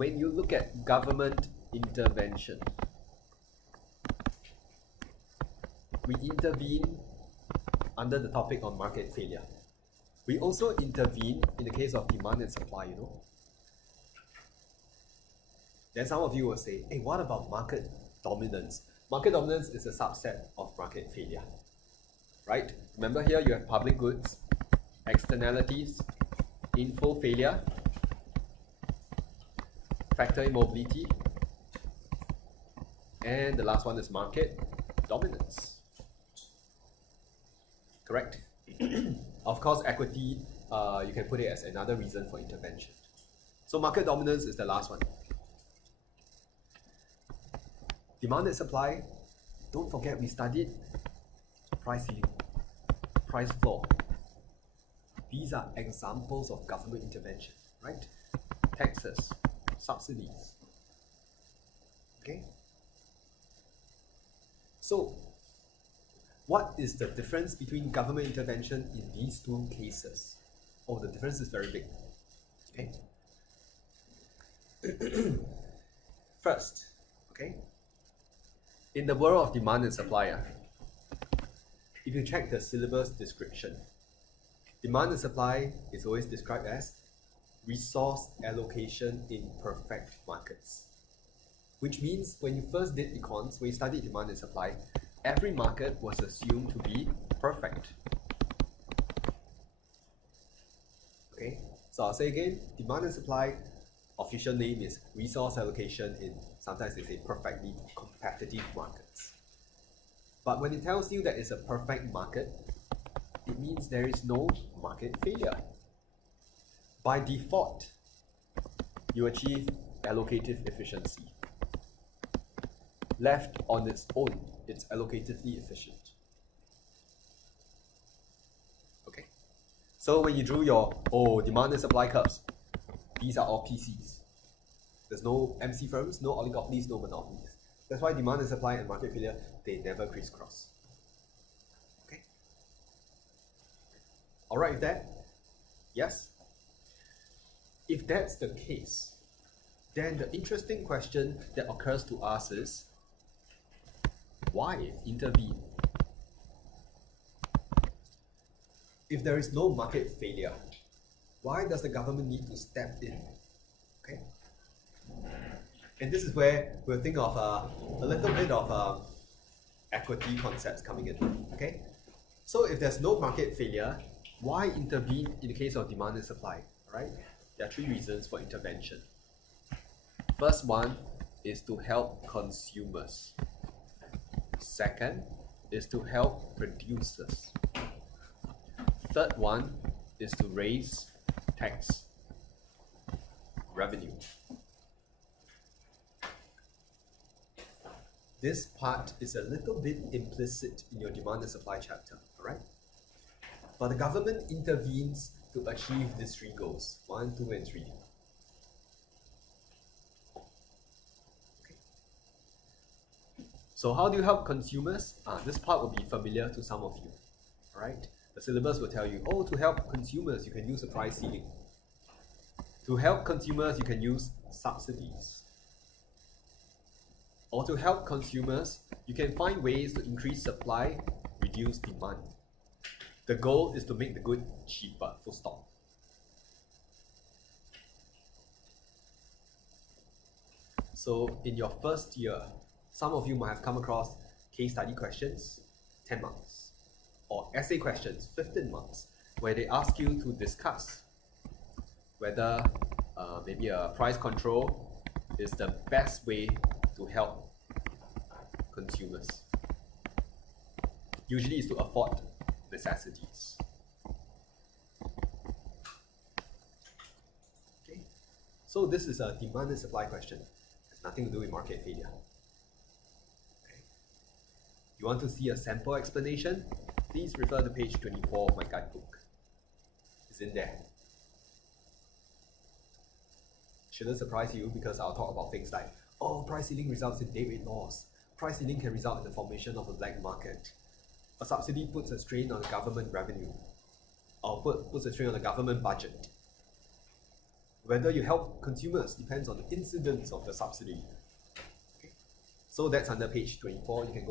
when you look at government intervention, we intervene under the topic on market failure. We also intervene in the case of demand and supply, you know. Then some of you will say, hey, what about market dominance? Market dominance is a subset of market failure, right? Remember here you have public goods, externalities, info failure, factor immobility, and the last one is market dominance. Correct? Of course, equity, you can put it as another reason for intervention. So market dominance is the last one. Demand and supply, don't forget we studied price ceiling, price floor. These are examples of government intervention, right? Taxes, subsidies. Okay? So, what is the difference between government intervention in these two cases? Oh, the difference is very big. Okay? First, okay? In the world of demand and supply, if you check the syllabus description, demand and supply is always described as resource allocation in perfect markets. Which means when you first did econs, when you studied demand and supply, every market was assumed to be perfect. Okay, so I'll say again, demand and supply, official name is resource allocation in, sometimes they say perfectly competitive markets. But when it tells you that it's a perfect market, it means there is no market failure. By default, you achieve allocative efficiency. Left on its own, it's allocatively efficient. Okay, so when you drew your demand and supply curves, these are all PCs. There's no MC firms, no oligopolies, no monopolies. That's why demand and supply and market failure, they never crisscross. Okay, all right with that? Yes? If that's the case, then the interesting question that occurs to us is, why intervene? If there is no market failure, why does the government need to step in? Okay, and this is where we'll think of a little bit of equity concepts coming in. Okay, so if there's no market failure, why intervene in the case of demand and supply? All right, there are three reasons for intervention. First one is to help consumers. Second is to help producers. Third one is to raise tax revenue. This part is a little bit implicit in your demand and supply chapter, alright? But the government intervenes to achieve these three goals, 1, 2, and 3. So how do you help consumers? This part will be familiar to some of you, alright? The syllabus will tell you, to help consumers, you can use a price ceiling. To help consumers, you can use subsidies. Or to help consumers, you can find ways to increase supply, reduce demand. The goal is to make the good cheaper, full stop. So in your first year, some of you might have come across case study questions, 10 marks, or essay questions, 15 marks, where they ask you to discuss whether maybe a price control is the best way to help consumers. Usually it's to afford necessities. Okay, so this is a demand and supply question. It has nothing to do with market failure. You want to see a sample explanation? Please refer to page 24 of my guidebook. It's in there. Shouldn't surprise you because I'll talk about things like, price ceiling results in deadweight loss. Price ceiling can result in the formation of a black market. A subsidy puts a strain on the government revenue, or puts a strain on the government budget. Whether you help consumers depends on the incidence of the subsidy. Okay. So that's under page 24. You can go